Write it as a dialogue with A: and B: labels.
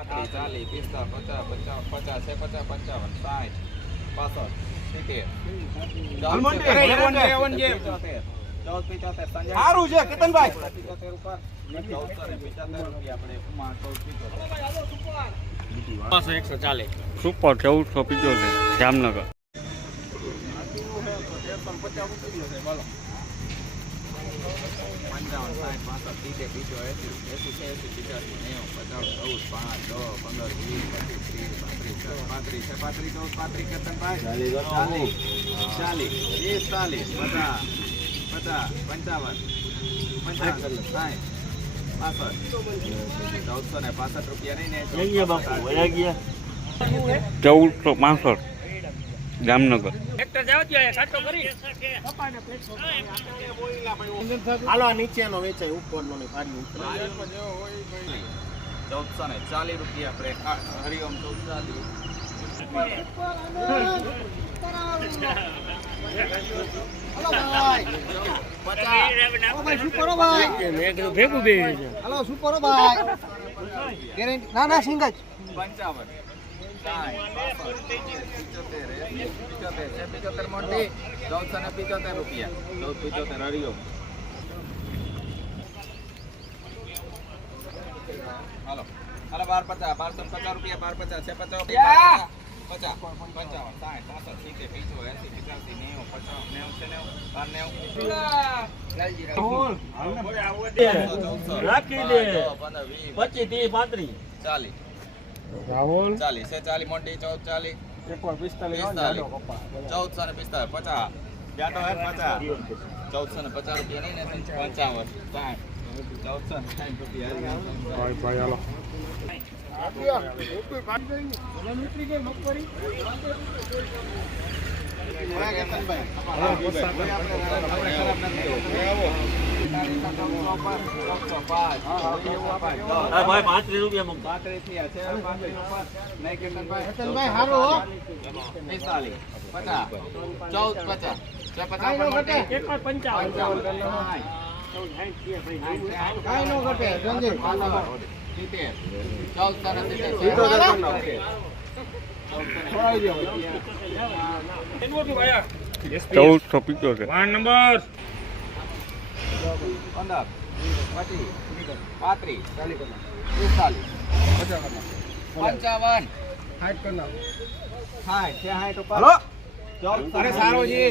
A: પાંત્રીસ ચાલીસ પિસ્તાલીસ પચાસ પચાસ પચાસ છે પચાસ પંચાવન સાઠ પાસઠ સિત્તેર.
B: હાલ મોન્ટી, અરે, એવન જે, એવન જે.
A: પિચોતેર. ચૌદ પિચોતેર
B: સારું છે કેતનભાઈ.
A: પિચોતેર ઉપર. ચૌદસો પિચોતેર રૂપિયા આપણે ચૌદ પિચોતેર.
C: સુપર ચૌદસો પિત્તોતેર જામનગર.
A: પંચાવન સાઠ પાસઠ સિત્તેર બીજો એસી એસી છે એસી ચૌદ પાંચ દસ પંદર ત્રીસ પાંત્રીસ ચાલીસ, પાંત્રીસ છે પાંત્રીસ ચૌદ પાંત્રીસ કેતનભાઈ ચાલીસ ચાલીસ પિસ્તાલીસ પચાસ પચાસ પંચાવન પંચાવન સાઠ ચૌદસો ને પાસઠ રૂપિયા નહીં
C: ચૌદસો પાસઠ. જામનગર.
B: હાલો આ નીચેનો વેચાય ઉપરનો પાડી ઉપર
A: ચૌદસો ને ચાલીસ રૂપિયા હા, હરિઓમ ચૌદ
B: ભેગું બે હાલો શું કરો ભાઈ. ગેરંટી ના ના સિંગ જ
A: પંચાવન. બારસો પચાસ રૂપિયા બાર પચાસ છે પચાસ પચાસ પંચાવન સાઠ પાસઠ સિત્તેર પીચો એસી પિચાસી નેવું છે નેવું બાર નેવું
D: પચીસ ત્રીસ પાંત્રીસ
A: ચાલીસ
B: રાહુલ?
A: ચાલીસ છે ચાલીસ મોટી ચૌદ ચાલીસ ચૌદસો ને પિસ્તાલીસ પચાસ. જાતો હે પચાસ. ચૌદસો ને પચાસ રૂપિયા નહીં ને પંચાવન. સાઠ. ચૌદસો ને સાઠ રૂપિયા.
B: ભાઈ ભાઈ
D: પાંત્રીસ રૂપિયા મૂક.
A: પાંત્રીસ ચૌદ પચાસ. પંચાવન. સાઠ.
B: કાંઈ નો ઘટે જલ્દી
A: સિત્તેર. ચૌદસો ને સિત્તેર
C: ચૌદસો પિત્તોતેર
A: પંદર પચીસ પાંત્રીસ પિસ્તાલીસ પંચાવન.
B: હાઈટ કર નાખ.
A: સાઠ છે સાઠ ઉપર
B: સારો છે.